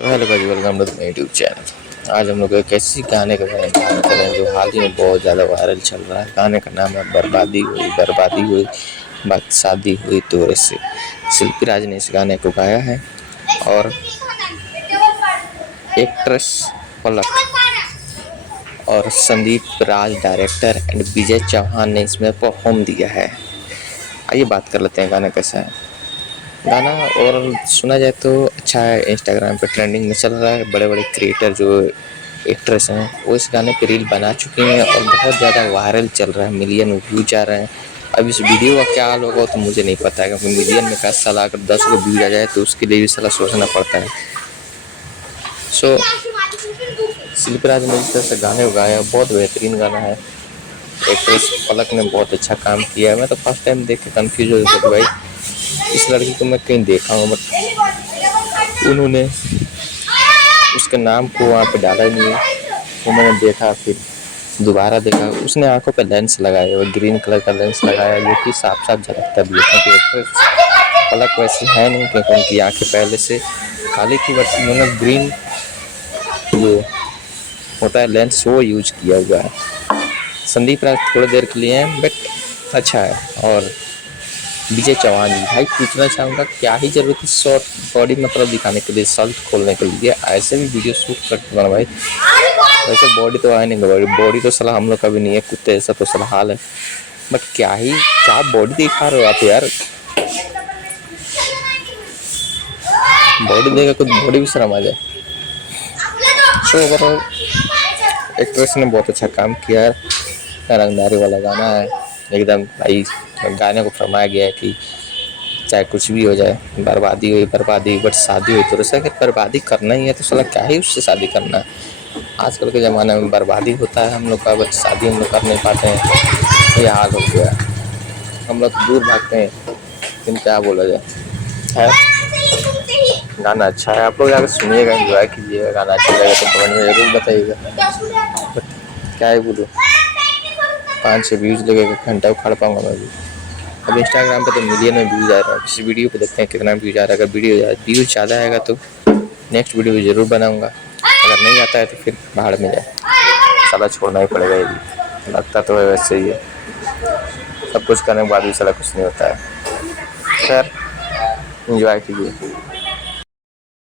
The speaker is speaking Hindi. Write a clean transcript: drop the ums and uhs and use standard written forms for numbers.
Hello guys, welcome to my YouTube channel. आज हम लोग एक ऐसी गाने के बारे में बात कर रहे हैं जो हाल ही में बहुत ज़्यादा वायरल चल रहा है। गाने का नाम है बर्बादी हुई बात शादी हुई तोरे से। शिल्पी राज ने इस गाने को गाया है और एक्ट्रेस पलक और संदीप राज डायरेक्टर एंड विजय चौहान ने इसमें परफॉर्म दिया है। आइए बात कर लेते हैं गाना कैसा है। गाना और सुना जाए तो अच्छा है, इंस्टाग्राम पे ट्रेंडिंग में चल रहा है। बड़े बड़े क्रिएटर जो एक्ट्रेस हैं वो इस गाने पे रील बना चुकी हैं और बहुत ज़्यादा वायरल चल रहा है, मिलियन व्यूज आ रहे हैं। अब इस वीडियो का क्या हाल होगा तो मुझे नहीं पता है, क्योंकि मिलियन में का साला अगर 10 को व्यूज आ जाए तो उसके लिए भी साला सोचना पड़ता है। सो शिल्पी राज ने इस तरह से गाने को गाया, बहुत बेहतरीन गाना है। एक्ट्रेस पलक ने बहुत अच्छा काम किया है। मैं तो फर्स्ट टाइम देख के कन्फ्यूज हो गया कि भाई इस लड़की को मैं कहीं देखा हूँ, बट उन्होंने उसके नाम को वहाँ पे डाला ही नहीं है। वो मैंने देखा, फिर दोबारा देखा, उसने आंखों पे लेंस लगाया हुआ, ग्रीन कलर का लेंस लगाया जो कि साफ साफ झलकता भी है, क्योंकि एक्ट्रेस पलक वैसी है नहीं, क्योंकि उनकी आंखें पहले से काली थी, बट उन्होंने ग्रीन जो होता है लेंस वो यूज किया हुआ है। संदीप राज थोड़ी देर के लिए हैं, बट अच्छा है। और विजय चौहान जी, भाई पूछना चाहूँगा क्या ही जरूरत है शॉर्ट बॉडी मतलब दिखाने के लिए, शर्ट खोलने के लिए? ऐसे भी वीडियो शूट करते बना भाई। वैसे बॉडी तो है नहीं, बॉडी तो सलाह हम लोग का भी नहीं है, कुत्ते ऐसा तो सलाह हाल है, बट क्या बॉडी दिखा रहे हो आप यार? बॉडी देगा कुछ, बॉडी भी शर्म आ जाए। सो ओवरऑल एक्ट्रेस ने बहुत अच्छा काम किया है। रंगदारी वाला गाना है एकदम भाई। गाने को फरमाया गया है कि चाहे कुछ भी हो जाए, बर्बादी बट शादी हुई तो अगर बर्बादी करना ही है तो साला क्या ही उससे शादी करना है। आजकल के ज़माने में बर्बादी होता है हम लोग का, बट शादी हम लोग कर नहीं पाते हैं। ये हाल हो गया है, हम लोग दूर भागते हैं, लेकिन क्या बोला जाए। है गाना अच्छा है, आप लोग जाकर सुनिएगा, एंजॉय कीजिएगा। गाना अच्छा लगेगा तो कमेंट में ज़रूर बताइएगा। बट क्या ही बोलूँ, 5-6 व्यूज़ लगेगा, घंटा उखाड़ पाऊँगा मैं भी। अब इंस्टाग्राम पे तो मिलियन में व्यूज़ आ रहा है। इस वीडियो पे देखते हैं कितना व्यूज़ आ रहा है। अगर व्यूज़ ज़्यादा आएगा तो नेक्स्ट वीडियो भी ज़रूर बनाऊँगा। अगर नहीं आता है तो फिर भाड़ में जाए, साला छोड़ना ही पड़ेगा। ये भी लगता तो है वैसे ही है, सब कुछ करने के बाद भी साला कुछ नहीं होता है। खैर, एंजॉय कीजिए।